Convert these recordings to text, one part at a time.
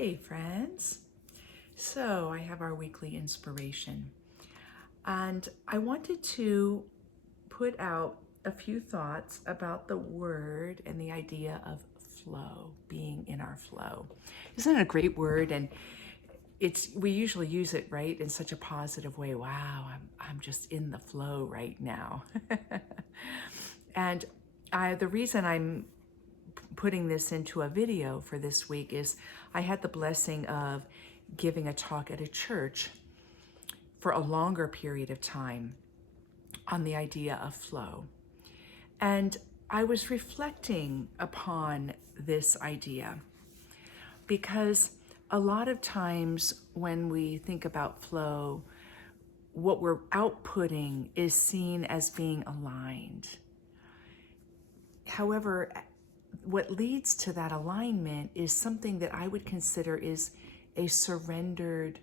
Hey friends. So I have our weekly inspiration and I wanted to put out a few thoughts about the word and the idea of flow, being in our flow. Isn't it a great word? And we usually use it, right, in such a positive way. Wow, I'm just in the flow right now. And the reason I'm putting this into a video for this week is I had the blessing of giving a talk at a church for a longer period of time on the idea of flow. And I was reflecting upon this idea because a lot of times when we think about flow, what we're outputting is seen as being aligned. However, what leads to that alignment is something that I would consider is a surrendered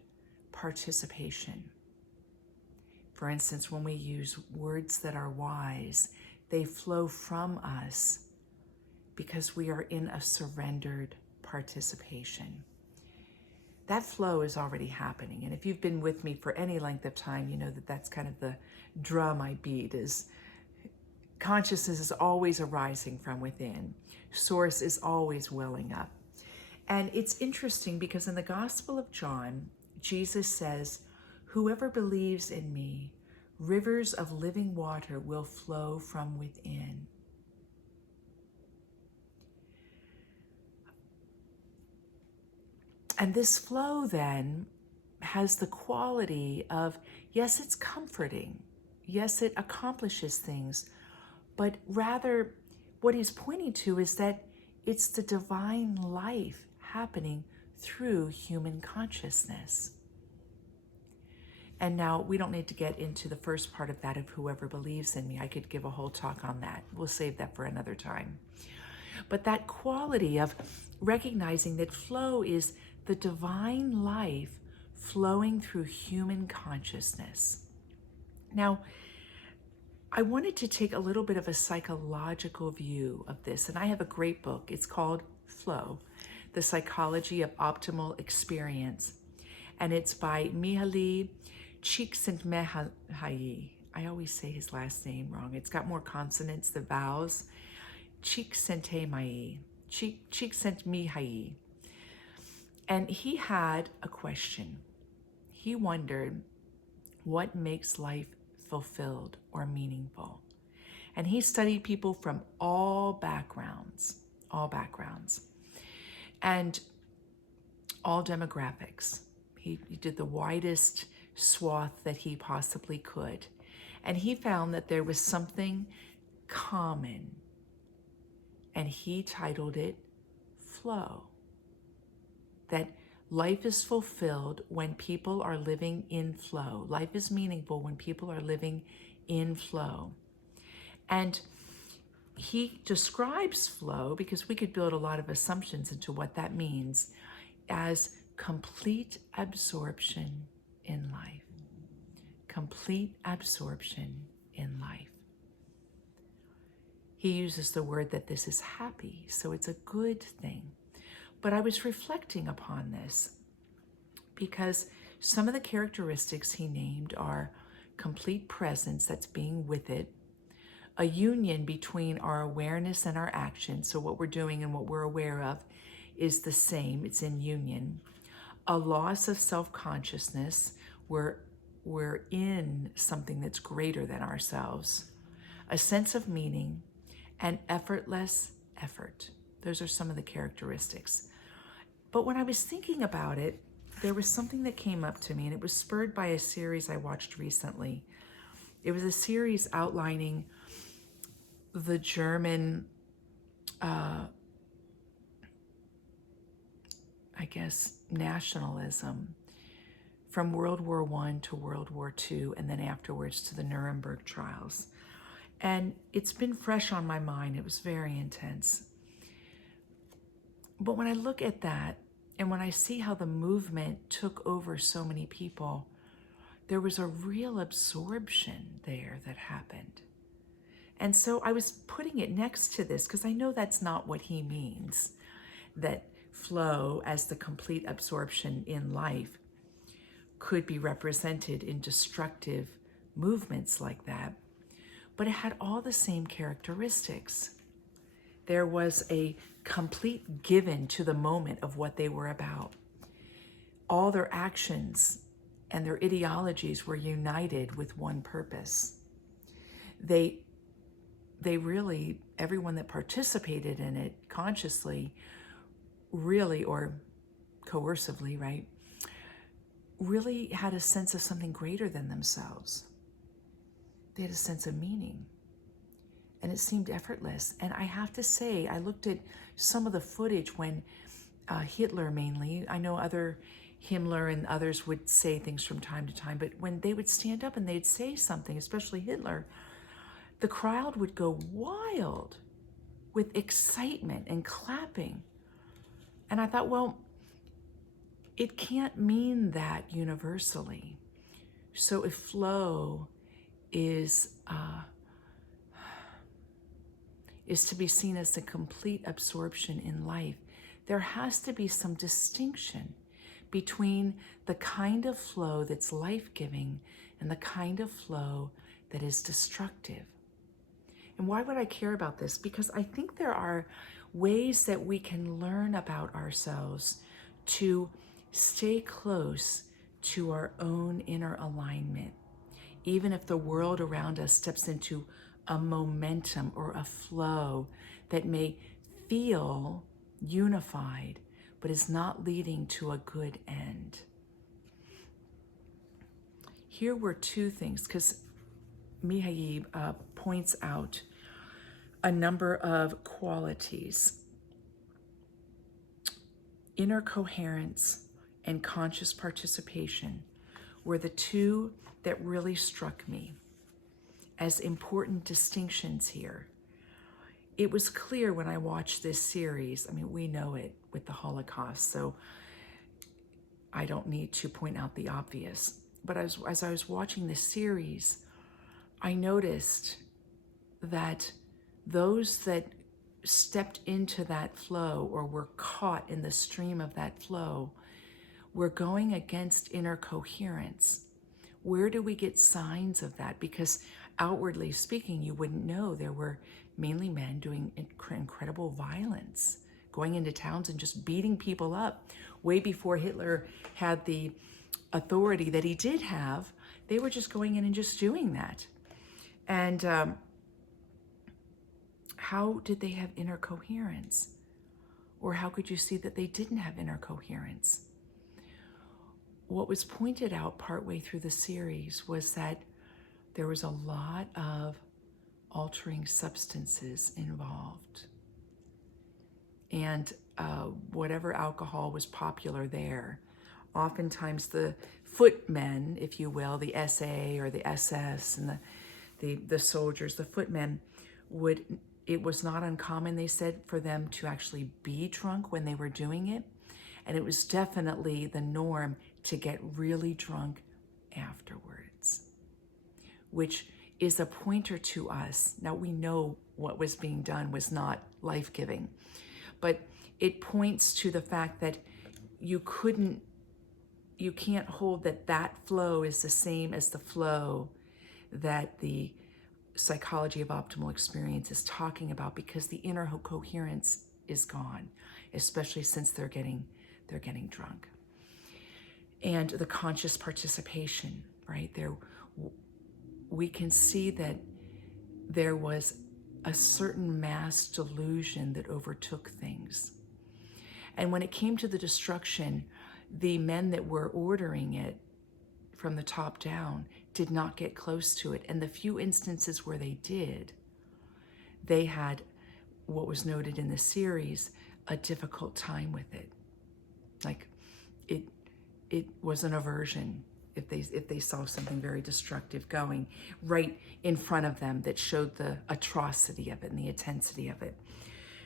participation. For instance, when we use words that are wise, they flow from us because we are in a surrendered participation. That flow is already happening. And if you've been with me for any length of time, you know that that's kind of the drum I beat is consciousness is always arising from within. Source is always welling up. And it's interesting because in the Gospel of John, Jesus says, "Whoever believes in me, rivers of living water will flow from within." And this flow then has the quality of, yes, it's comforting. Yes, it accomplishes things. But rather, what he's pointing to is that it's the divine life happening through human consciousness. And now we don't need to get into the first part of that of whoever believes in me. I could give a whole talk on that. We'll save that for another time. But that quality of recognizing that flow is the divine life flowing through human consciousness. Now, I wanted to take a little bit of a psychological view of this, and I have a great book. It's called Flow, The Psychology of Optimal Experience, and it's by Mihaly Csikszentmihalyi. I always say his last name wrong. It's got more consonants than vowels. Csikszentmihalyi. And he had a question. He wondered what makes life fulfilled or meaningful. And he studied people from all backgrounds, and all demographics. He did the widest swath that he possibly could. And he found that there was something common, and he titled it Flow. That life is fulfilled when people are living in flow. Life is meaningful when people are living in flow. And he describes flow, because we could build a lot of assumptions into what that means, as complete absorption in life. Complete absorption in life. He uses the word that this is happy, so it's a good thing. But I was reflecting upon this because some of the characteristics he named are complete presence, that's being with it, a union between our awareness and our action, so what we're doing and what we're aware of is the same, it's in union, a loss of self-consciousness, where we're in something that's greater than ourselves, a sense of meaning, and effortless effort. Those are some of the characteristics. But when I was thinking about it, there was something that came up to me, and it was spurred by a series I watched recently. It was a series outlining the German, nationalism from World War I to World War II, and then afterwards to the Nuremberg trials. And it's been fresh on my mind. It was very intense. But when I look at that, and when I see how the movement took over so many people, there was a real absorption there that happened. And so I was putting it next to this because I know that's not what he means, that flow as the complete absorption in life could be represented in destructive movements like that, but it had all the same characteristics. There was a complete given to the moment of what they were about. All their actions and their ideologies were united with one purpose. They really, everyone that participated in it consciously, really, or coercively, right, really had a sense of something greater than themselves. They had a sense of meaning. And it seemed effortless. And I have to say, I looked at some of the footage when Hitler mainly, I know Himmler and others would say things from time to time, but when they would stand up and they'd say something, especially Hitler, the crowd would go wild with excitement and clapping. And I thought, well, it can't mean that universally. So if flow is to be seen as a complete absorption in life, there has to be some distinction between the kind of flow that's life-giving and the kind of flow that is destructive. And why would I care about this? Because I think there are ways that we can learn about ourselves to stay close to our own inner alignment, even if the world around us steps into a momentum or a flow that may feel unified, but is not leading to a good end. Here were two things, because Mihaly points out a number of qualities. Inner coherence and conscious participation were the two that really struck me as important distinctions here. It was clear when I watched this series, I mean, we know it with the Holocaust, so I don't need to point out the obvious. But as I was watching this series, I noticed that those that stepped into that flow or were caught in the stream of that flow were going against inner coherence. Where do we get signs of that? Because outwardly speaking, you wouldn't know. There were mainly men doing incredible violence, going into towns and just beating people up. Way before Hitler had the authority that he did have, they were just going in and just doing that. And how did they have inner coherence? Or how could you see that they didn't have inner coherence? What was pointed out partway through the series was that there was a lot of altering substances involved. And whatever alcohol was popular there, oftentimes the footmen, if you will, the SA or the SS and the soldiers, the footmen it was not uncommon, they said, for them to actually be drunk when they were doing it. And it was definitely the norm to get really drunk afterwards, which is a pointer to us. Now, we know what was being done was not life-giving, but it points to the fact that you can't hold that flow is the same as the flow that the psychology of optimal experience is talking about, because the inner coherence is gone, especially since they're getting drunk. And the conscious participation, right there, we can see that there was a certain mass delusion that overtook things. And when it came to the destruction, the men that were ordering it from the top down did not get close to it. And the few instances where they did, they had, what was noted in the series, a difficult time with it. Like it was an aversion if they saw something very destructive going right in front of them that showed the atrocity of it and the intensity of it.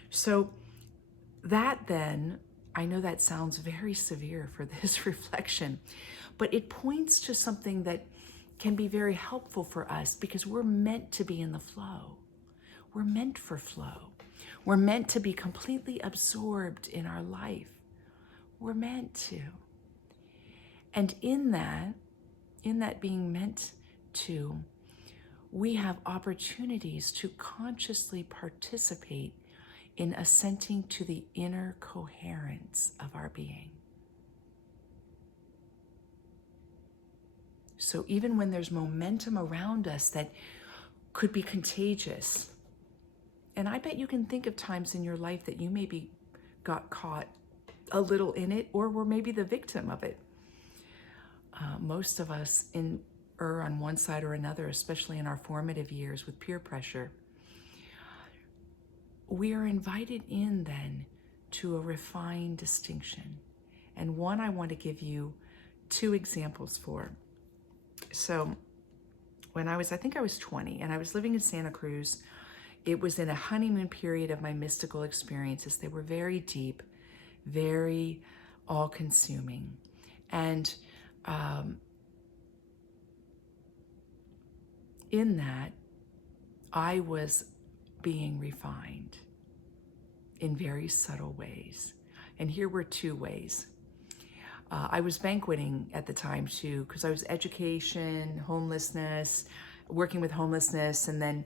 So that then, I know that sounds very severe for this reflection, but it points to something that can be very helpful for us, because we're meant to be in the flow. We're meant for flow. We're meant to be completely absorbed in our life. We're meant to. And in that being meant to, we have opportunities to consciously participate in assenting to the inner coherence of our being. So even when there's momentum around us that could be contagious, and I bet you can think of times in your life that you maybe got caught a little in it or were maybe the victim of it. Most of us are on one side or another, especially in our formative years with peer pressure. We are invited in then to a refined distinction. And one I want to give you 2 examples for. So when I think I was 20 and I was living in Santa Cruz, it was in a honeymoon period of my mystical experiences. They were very deep, very all-consuming. And in that, I was being refined in very subtle ways. And here were 2 ways. I was banqueting at the time too, because I was education, homelessness, working with homelessness, and then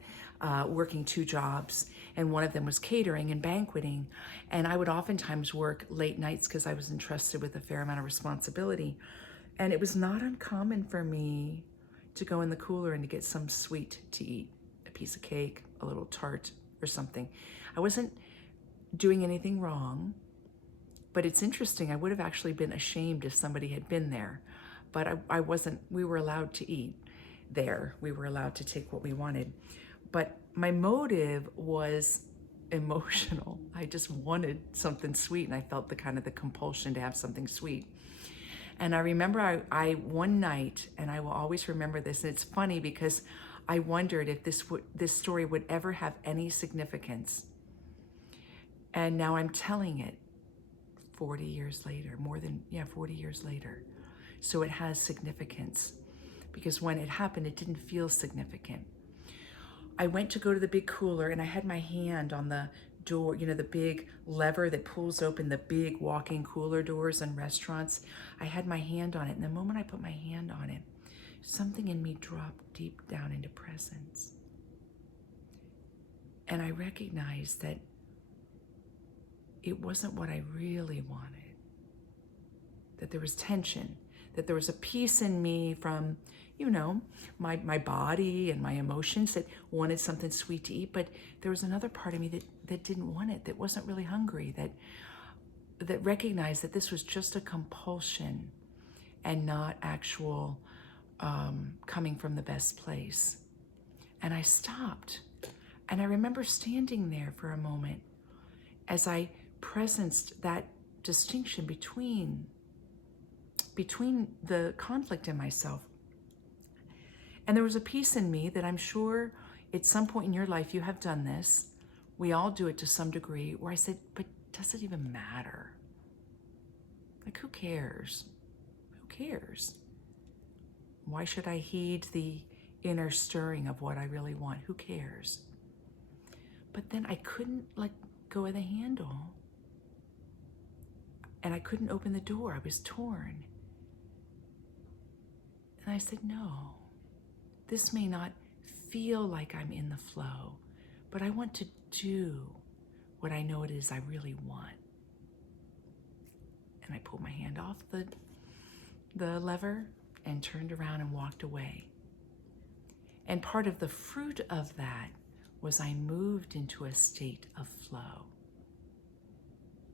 working 2 jobs. And one of them was catering and banqueting. And I would oftentimes work late nights because I was entrusted with a fair amount of responsibility. And it was not uncommon for me to go in the cooler and to get some sweet to eat, a piece of cake, a little tart or something. I wasn't doing anything wrong, but it's interesting. I would have actually been ashamed if somebody had been there, but I wasn't. We were allowed to eat there. We were allowed to take what we wanted. But my motive was emotional. I just wanted something sweet, and I felt the compulsion to have something sweet. And I remember I one night, and I will always remember this, and it's funny because I wondered if this story would ever have any significance. And now I'm telling it 40 years later, 40 years later. So it has significance, because when it happened, it didn't feel significant. I went to go to the big cooler, and I had my hand on the door, the big lever that pulls open the big walk-in cooler doors in restaurants. I had my hand on it, and the moment I put my hand on it, something in me dropped deep down into presence. And I recognized that it wasn't what I really wanted, that there was tension, that there was a piece in me from, my body and my emotions that wanted something sweet to eat, but there was another part of me that didn't want it, that wasn't really hungry, that recognized that this was just a compulsion and not actual coming from the best place. And I stopped, and I remember standing there for a moment as I presenced that distinction between the conflict in myself. And there was a piece in me that I'm sure at some point in your life you have done this. We all do it to some degree, where I said, but does it even matter? Like, who cares? Who cares? Why should I heed the inner stirring of what I really want? Who cares? But then I couldn't let go of the handle. And I couldn't open the door. I was torn. And I said, no, this may not feel like I'm in the flow, but I want to do what I know it is I really want. And I pulled my hand off the lever and turned around and walked away. And part of the fruit of that was I moved into a state of flow.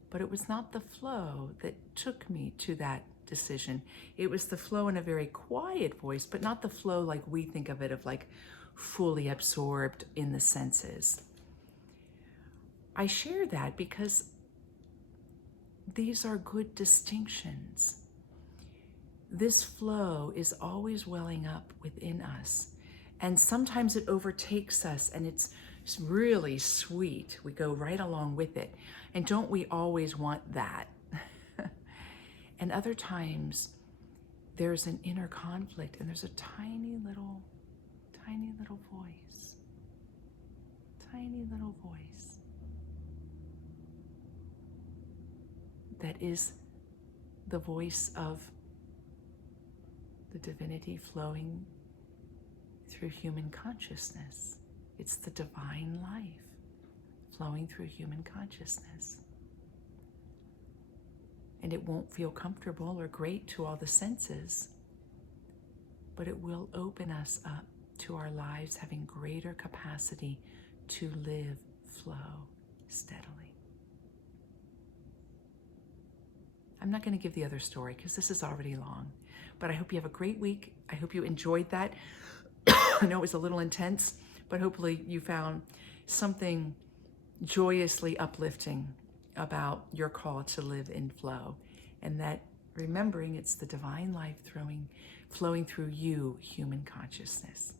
But it was not the flow that took me to that decision. It was the flow in a very quiet voice, but not the flow like we think of it, of like fully absorbed in the senses. I share that because these are good distinctions. This flow is always welling up within us. And sometimes it overtakes us and it's really sweet. We go right along with it. And don't we always want that? And other times there's an inner conflict and there's a tiny little voice. Tiny little voice that is the voice of the divinity flowing through human consciousness. It's the divine life flowing through human consciousness. And it won't feel comfortable or great to all the senses, but it will open us up to our lives having greater capacity to live, flow steadily. I'm not going to give the other story because this is already long, but I hope you have a great week. I hope you enjoyed that. I know it was a little intense, but hopefully you found something joyously uplifting about your call to live in flow, and that remembering it's the divine life flowing through you, human consciousness.